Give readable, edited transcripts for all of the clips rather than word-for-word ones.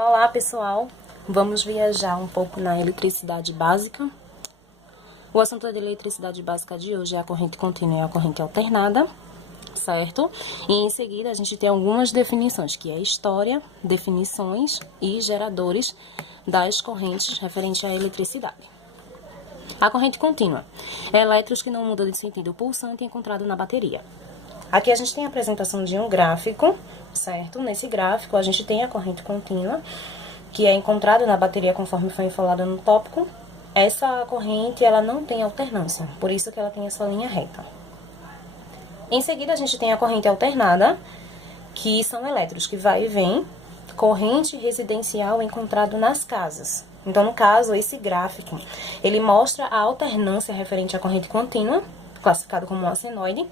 Olá, pessoal! Vamos viajar um pouco na eletricidade básica. O assunto da eletricidade básica de hoje é a corrente contínua e a corrente alternada, certo? E em seguida a gente tem algumas definições, que é história, definições e geradores das correntes referentes à eletricidade. A corrente contínua é elétrons que não mudam de sentido pulsante encontrado na bateria. Aqui a gente tem a apresentação de um gráfico, certo? Nesse gráfico a gente tem a corrente contínua, que é encontrada na bateria conforme foi falado no tópico. Essa corrente, ela não tem alternância, por isso que ela tem essa linha reta. Em seguida a gente tem a corrente alternada, que são elétrons que vai e vem, corrente residencial encontrado nas casas. Então, no caso, esse gráfico, ele mostra a alternância referente à corrente contínua, classificado como uma senoide.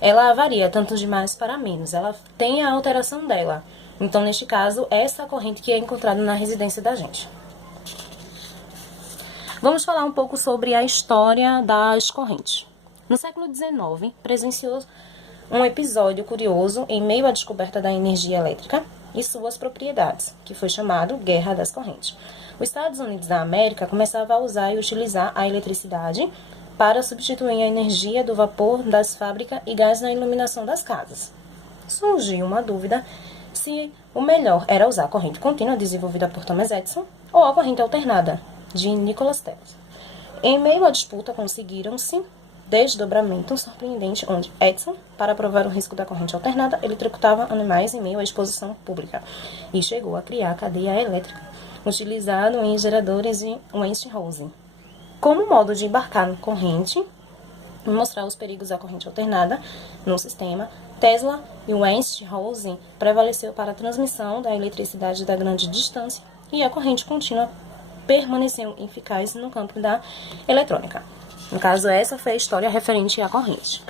Ela varia tanto de mais para menos, ela tem a alteração dela. Então, neste caso, essa corrente que é encontrada na residência da gente. Vamos falar um pouco sobre a história das correntes. No século XIX, presenciou um episódio curioso em meio à descoberta da energia elétrica e suas propriedades, que foi chamado Guerra das Correntes. Os Estados Unidos da América começava a usar e utilizar a eletricidade para substituir a energia do vapor das fábricas e gás na iluminação das casas. Surgiu uma dúvida se o melhor era usar a corrente contínua desenvolvida por Thomas Edison ou a corrente alternada de Nikola Tesla. Em meio à disputa, conseguiram-se desdobramento surpreendente onde Edison, para provar o risco da corrente alternada, eletrocutava animais em meio à exposição pública e chegou a criar a cadeia elétrica, utilizado em geradores de Westinghouse. Como modo de embarcar na corrente e mostrar os perigos da corrente alternada no sistema, Tesla e Westinghouse prevaleceu para a transmissão da eletricidade da grande distância e a corrente contínua permaneceu eficaz no campo da eletrônica. No caso, essa foi a história referente à corrente.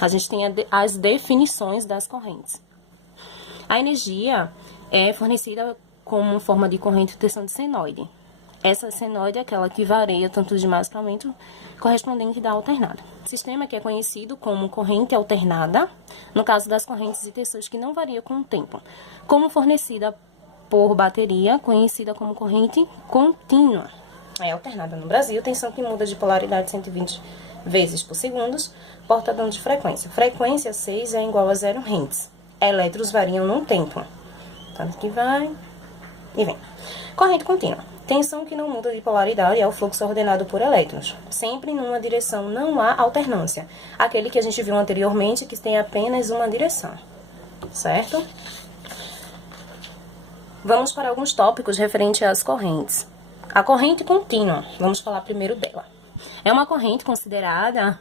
A gente tem as definições das correntes. A energia é fornecida como forma de corrente de tensão de senoide. Essa senoide é aquela que varia tanto de mais para aumento correspondente da alternada. Sistema que é conhecido como corrente alternada, no caso das correntes e tensões que não variam com o tempo, como fornecida por bateria, conhecida como corrente contínua. É alternada no Brasil, tensão que muda de polaridade 120 vezes por segundo, portadão de frequência. Frequência 6 é igual a 0 Hz. Elétrons variam no tempo. Tanto que vai e vem. Corrente contínua. Tensão que não muda de polaridade é o fluxo ordenado por elétrons. Sempre numa direção, não há alternância. Aquele que a gente viu anteriormente, que tem apenas uma direção. Certo? Vamos para alguns tópicos referentes às correntes. A corrente contínua, vamos falar primeiro dela. É uma corrente considerada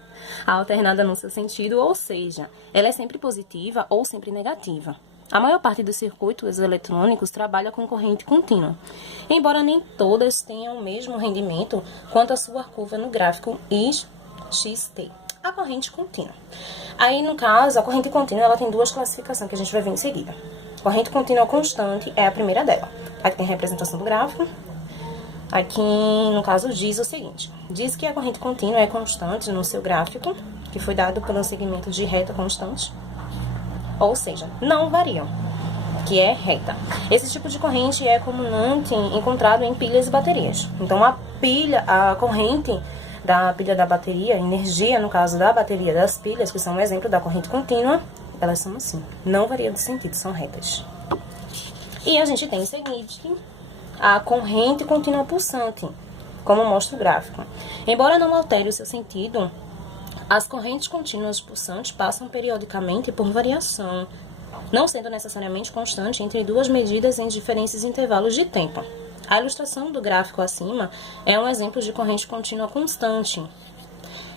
alternada no seu sentido, ou seja, ela é sempre positiva ou sempre negativa. A maior parte dos circuitos eletrônicos trabalha com corrente contínua, embora nem todas tenham o mesmo rendimento quanto a sua curva no gráfico XT. A corrente contínua. Aí, no caso, a corrente contínua ela tem duas classificações que a gente vai ver em seguida. Corrente contínua constante é a primeira dela. Aqui tem a representação do gráfico. Aqui, no caso, diz o seguinte. Diz que a corrente contínua é constante no seu gráfico, que foi dado por um segmento de reta constante. Ou seja, não variam, que é reta. Esse tipo de corrente é comumente encontrado em pilhas e baterias. Então, a corrente da pilha da bateria, energia, no caso da bateria das pilhas, que são um exemplo da corrente contínua, elas são assim, não variam de sentido, são retas. E a gente tem em seguinte a corrente contínua pulsante, como mostra o gráfico. Embora não altere o seu sentido, as correntes contínuas pulsantes passam periodicamente por variação, não sendo necessariamente constante entre duas medidas em diferentes intervalos de tempo. A ilustração do gráfico acima é um exemplo de corrente contínua constante.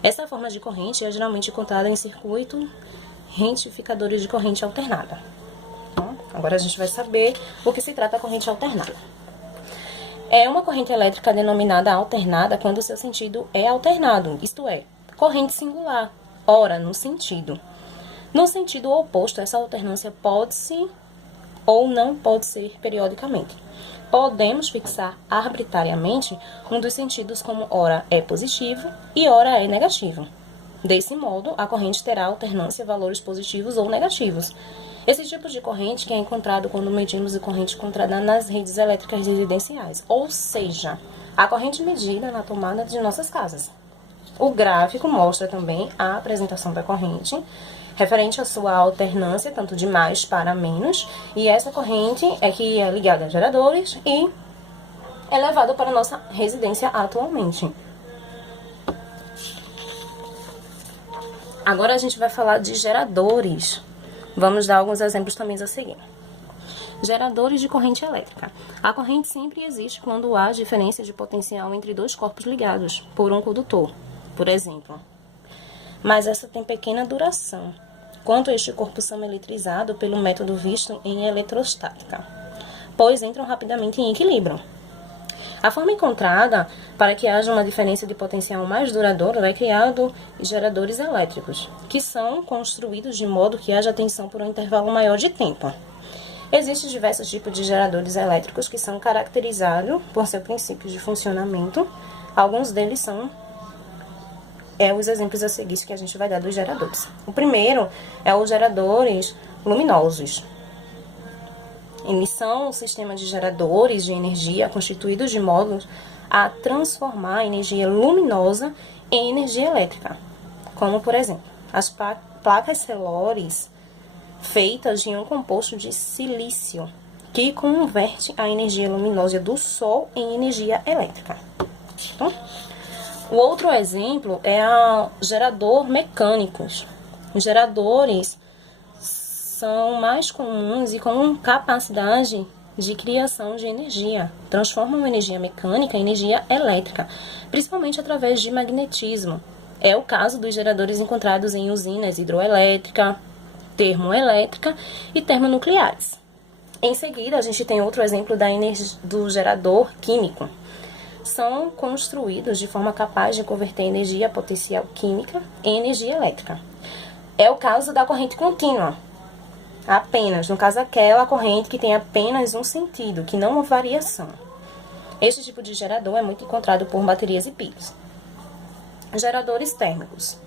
Essa forma de corrente é geralmente encontrada em circuitos retificadores de corrente alternada. Então, agora a gente vai saber o que se trata a corrente alternada. É uma corrente elétrica denominada alternada quando o seu sentido é alternado, isto é, corrente singular, ora no sentido. No sentido oposto, essa alternância pode-se ou não pode ser periodicamente. Podemos fixar arbitrariamente um dos sentidos como ora é positivo e ora é negativo. Desse modo, a corrente terá alternância valores positivos ou negativos. Esse tipo de corrente que é encontrado quando medimos a corrente encontrada nas redes elétricas residenciais, ou seja, a corrente medida na tomada de nossas casas. O gráfico mostra também a apresentação da corrente, referente à sua alternância, tanto de mais para menos, e essa corrente é que é ligada a geradores e é levada para a nossa residência atualmente. Agora a gente vai falar de geradores. Vamos dar alguns exemplos também a seguir. Geradores de corrente elétrica. A corrente sempre existe quando há diferença de potencial entre dois corpos ligados por um condutor, por exemplo. Mas essa tem pequena duração, quando este corpo são eletrizados pelo método visto em eletrostática, pois entram rapidamente em equilíbrio. A forma encontrada para que haja uma diferença de potencial mais duradoura é criado geradores elétricos, que são construídos de modo que haja tensão por um intervalo maior de tempo. Existem diversos tipos de geradores elétricos que são caracterizados por seu princípio de funcionamento. Alguns deles são os exemplos a seguir que a gente vai dar dos geradores. O primeiro é os geradores luminosos. Eles são um sistema de geradores de energia constituídos de modo a transformar a energia luminosa em energia elétrica, como, por exemplo, as placas celulares feitas de um composto de silício, que converte a energia luminosa do Sol em energia elétrica. Então, o outro exemplo é o gerador mecânicos. Os geradores são mais comuns e com capacidade de criação de energia. Transformam energia mecânica em energia elétrica, principalmente através de magnetismo. É o caso dos geradores encontrados em usinas hidroelétrica, termoelétrica e termonucleares. Em seguida, a gente tem outro exemplo do gerador químico. São construídos de forma capaz de converter energia potencial química em energia elétrica. É o caso da corrente contínua. Apenas, no caso, aquela corrente que tem apenas um sentido, que não uma variação. Este tipo de gerador é muito encontrado por baterias e pilhas. Geradores térmicos.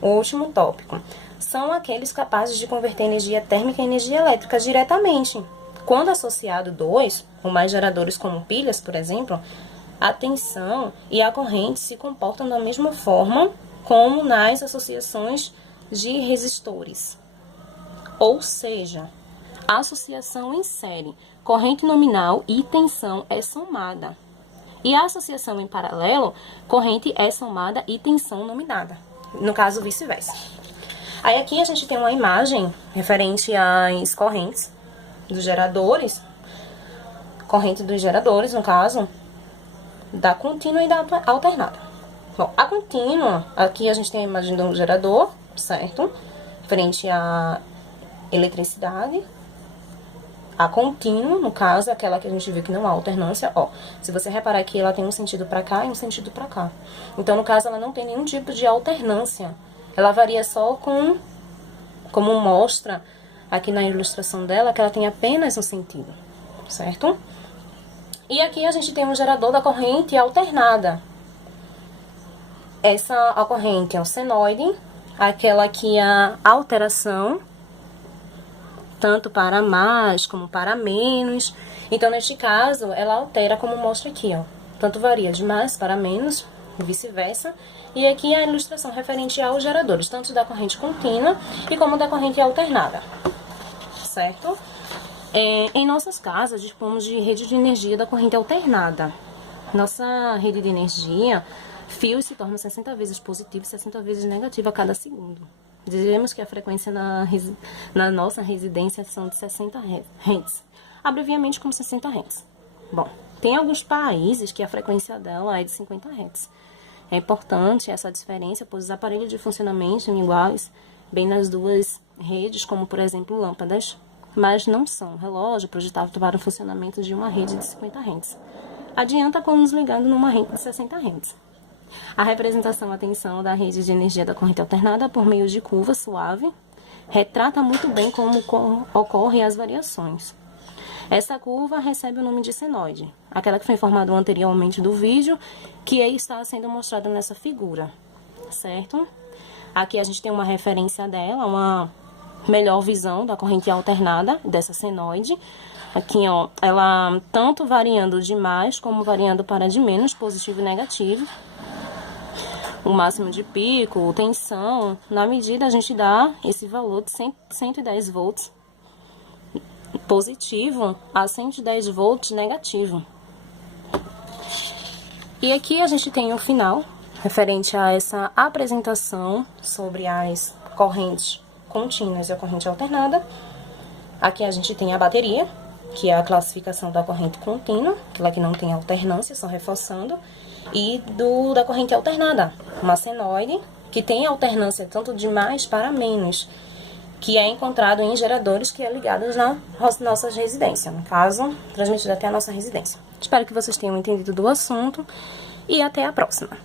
O último tópico. São aqueles capazes de converter energia térmica em energia elétrica diretamente. Quando associado dois ou mais geradores como pilhas, por exemplo, a tensão e a corrente se comportam da mesma forma como nas associações de resistores. Ou seja, a associação em série, corrente nominal e tensão é somada. E a associação em paralelo, corrente é somada e tensão nominada. No caso, vice-versa. Aí aqui a gente tem uma imagem referente às correntes dos geradores. Corrente dos geradores, no caso, da contínua e da alternada. Bom, a contínua, aqui a gente tem a imagem do gerador, certo? Frente à eletricidade. A contínua, no caso, aquela que a gente viu que não há alternância, ó. Se você reparar aqui, ela tem um sentido para cá e um sentido para cá. Então, no caso, ela não tem nenhum tipo de alternância. Ela varia só como mostra aqui na ilustração dela, que ela tem apenas um sentido, certo? E aqui a gente tem um gerador da corrente alternada. A corrente é o senoide, aquela que a alteração, tanto para mais como para menos. Então, neste caso, ela altera como mostra aqui, ó. Tanto varia de mais para menos, e vice-versa. E aqui a ilustração referente aos geradores, tanto da corrente contínua e como da corrente alternada, certo? Em nossas casas, dispomos de rede de energia da corrente alternada. Nossa rede de energia, fios se tornam 60 vezes positivo e 60 vezes negativo a cada segundo. Dizemos que a frequência na nossa residência são de 60 Hz, abreviamente como 60 Hz. Bom, tem alguns países que a frequência dela é de 50 Hz. É importante essa diferença, pois os aparelhos de funcionamento são iguais, bem nas duas redes, como por exemplo lâmpadas, mas não são relógio projetado para o funcionamento de uma rede de 50 Hz. Adianta quando nos ligando numa rede de 60 Hz. A representação, atenção, da rede de energia da corrente alternada por meio de curva suave retrata muito bem como ocorrem as variações. Essa curva recebe o nome de senoide, aquela que foi informada anteriormente do vídeo, que aí está sendo mostrada nessa figura, certo? Aqui a gente tem uma referência dela, melhor visão da corrente alternada dessa senoide. Aqui, ó, ela tanto variando de mais como variando para de menos, positivo e negativo. O máximo de pico, tensão, na medida a gente dá esse valor de 110 volts positivo a 110 volts negativo. E aqui a gente tem o final, referente a essa apresentação sobre as correntes contínuas e a corrente alternada. Aqui a gente tem a bateria, que é a classificação da corrente contínua, aquela que não tem alternância, só reforçando, e da corrente alternada, uma senoide, que tem alternância tanto de mais para menos, que é encontrado em geradores que é ligados na nossa residência, no caso, transmitido até a nossa residência. Espero que vocês tenham entendido do assunto e até a próxima.